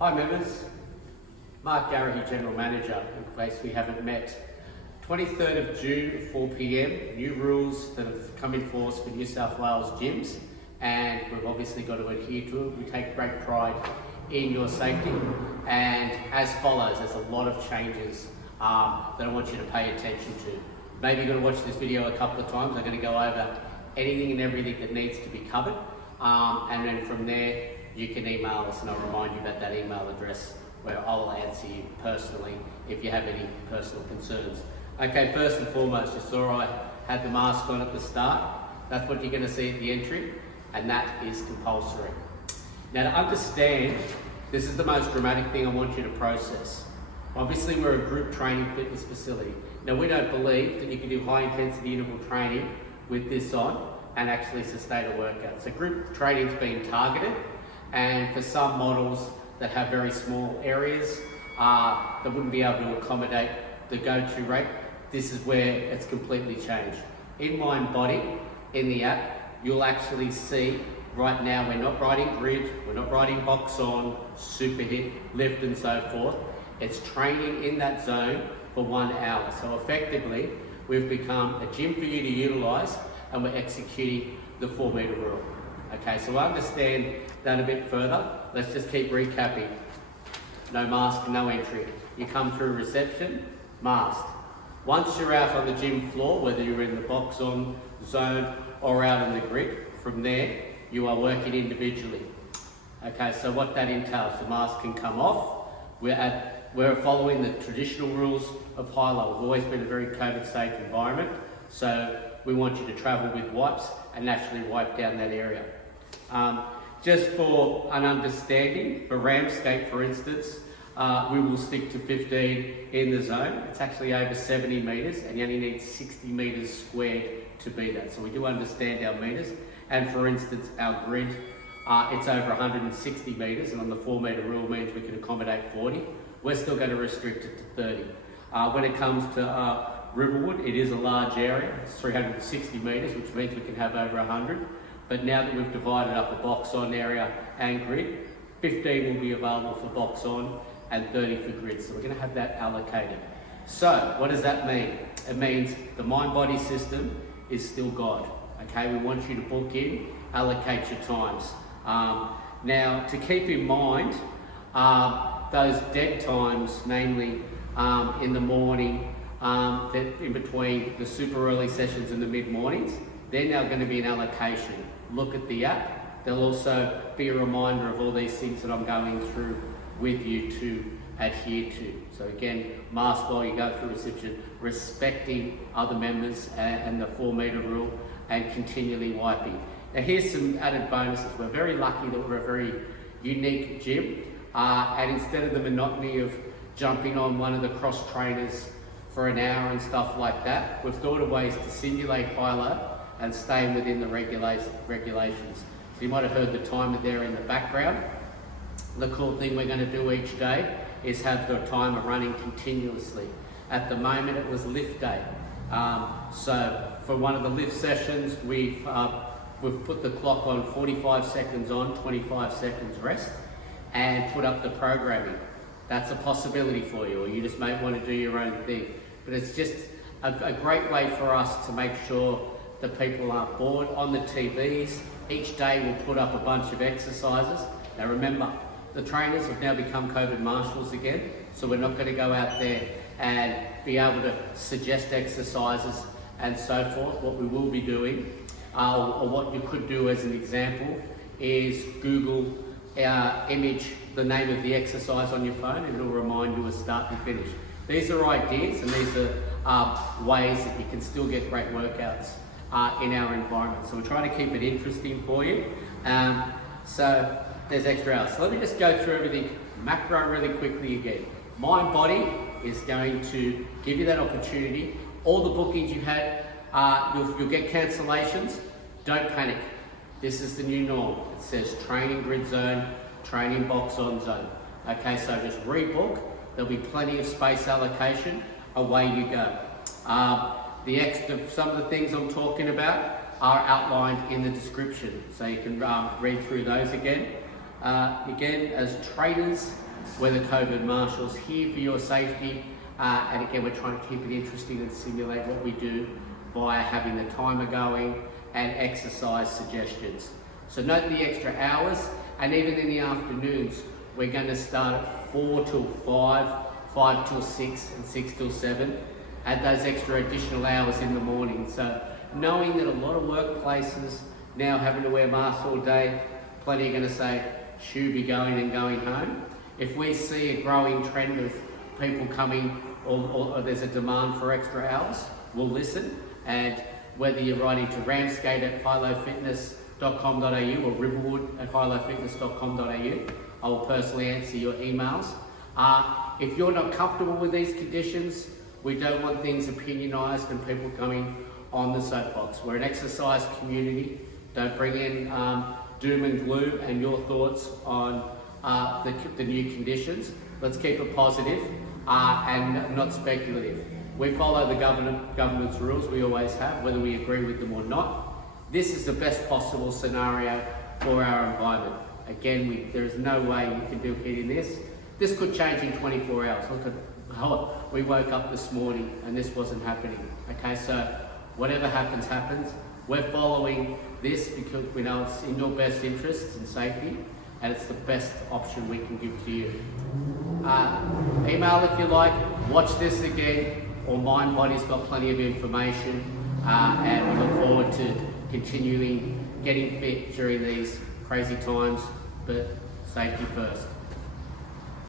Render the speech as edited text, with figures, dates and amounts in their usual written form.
Hi members, Mark Garrahy, General Manager, in case we haven't met. 23rd of June, 4 p.m, new rules that have come in force for New South Wales gyms, and we've obviously got to adhere to it. We take great pride in your safety, and as follows, there's a lot of changes that I want you to pay attention to. Maybe you're going to watch this video a couple of times. I'm going to go over anything and everything that needs to be covered, and then from there you can email us and I'll remind you about that email address where I'll answer you personally if you have any personal concerns. Okay, first and foremost, you saw I had the mask on at the start. That's what you're going to see at the entry, and that is compulsory. Now, to understand, this is the most dramatic thing I want you to process. Obviously, we're a group training fitness facility. Now, we don't believe that you can do high intensity interval training with this on and actually sustain a workout. So group training's been targeted, and for some models that have very small areas that wouldn't be able to accommodate the go-to rate, this is where it's completely changed. In Mind Body, in the app, you'll actually see right now we're not riding grid, we're not riding box on, super hit, lift and so forth. It's training in that zone for 1 hour. So effectively, we've become a gym for you to utilise, and we're executing the 4 metre rule. Okay, so understand that a bit further. Let's just keep recapping. No mask, no entry. You come through reception, masked. Once you're out on the gym floor, whether you're in the box on zone or out on the grid, from there, you are working individually. Okay, so what that entails, the mask can come off. We're following the traditional rules of HighLow. We've always been a very COVID-safe environment, so we want you to travel with wipes and naturally wipe down that area. Just for an understanding, for Ramscape, for instance, we will stick to 15 in the zone. It's actually over 70 metres, and you only need 60 metres squared to be that. So we do understand our metres. And for instance, our grid, it's over 160 metres, and on the 4 metre rule means we can accommodate 40. We're still going to restrict it to 30. When it comes to Riverwood, it is a large area. It's 360 metres, which means we can have over 100. But now that we've divided up the box on area and grid, 15 will be available for box on and 30 for grid. So we're going to have that allocated. So what does that mean? It means the Mind Body system is still God. Okay, we want you to book in, allocate your times. Now, to keep in mind, those dead times, namely in the morning, in between the super early sessions and the mid-mornings, they're now going to be an allocation. Look at the app. There'll also be a reminder of all these things that I'm going through with you to adhere to. So again, mask while you go through reception, respecting other members and the 4 metre rule, and continually wiping. Now here's some added bonuses. We're very lucky that we're a very unique gym, and instead of the monotony of jumping on one of the cross trainers for an hour and stuff like that, we've thought of ways to simulate HighLow and staying within the regulations. So you might have heard the timer there in the background. The cool thing we're going to do each day is have the timer running continuously. At the moment it was lift day. So for one of the lift sessions, we've put the clock on 45 seconds on, 25 seconds rest, and put up the programming. That's a possibility for you, or you just may want to do your own thing. But it's just a great way for us to make sure that people aren't bored. On the TVs, each day we'll put up a bunch of exercises. Now remember, the trainers have now become COVID marshals again, so we're not going to go out there and be able to suggest exercises and so forth. What we will be doing, or what you could do as an example, is Google image the name of the exercise on your phone, and it'll remind you of start and finish. These are ideas, and these are ways that you can still get great workouts in our environment. So we're trying to keep it interesting for you. So there's extra hours. So let me just go through everything macro really quickly again. Mind Body is going to give you that opportunity. All the bookings you had, you'll get cancellations. Don't panic. This is the new norm. It says training grid zone, training box on zone. Okay, so just rebook. There'll be plenty of space allocation. Away you go. Some of the things I'm talking about are outlined in the description, so you can read through those again. Again, as trainers, we're the COVID marshals here for your safety. And again, we're trying to keep it interesting and simulate what we do via having the timer going and exercise suggestions. So note the extra hours, and even in the afternoons, we're going to start at 4 till 5, 5 till 6, and 6 till 7. Add those extra additional hours in the morning. So knowing that a lot of workplaces now having to wear masks all day, plenty are going to say, should be going and going home. If we see a growing trend of people coming or there's a demand for extra hours, we'll listen. And whether you're writing to Ramsgate at highlowfitness.com.au or Riverwood at highlowfitness.com.au, I will personally answer your emails. If you're not comfortable with these conditions, we don't want things opinionised and people coming on the soapbox. We're an exercise community. Don't bring in doom and gloom and your thoughts on the new conditions. Let's keep it positive and not speculative. We follow the government's rules, we always have, whether we agree with them or not. This is the best possible scenario for our environment. Again, there is no way you can do it in this. This could change in 24 hours. Look at how we woke up this morning and this wasn't happening. Okay, so whatever happens, happens. We're following this because we know it's in your best interests and safety, and it's the best option we can give to you. Email if you like, watch this again, or MindBody's got plenty of information, and we look forward to continuing getting fit during these crazy times, but safety first.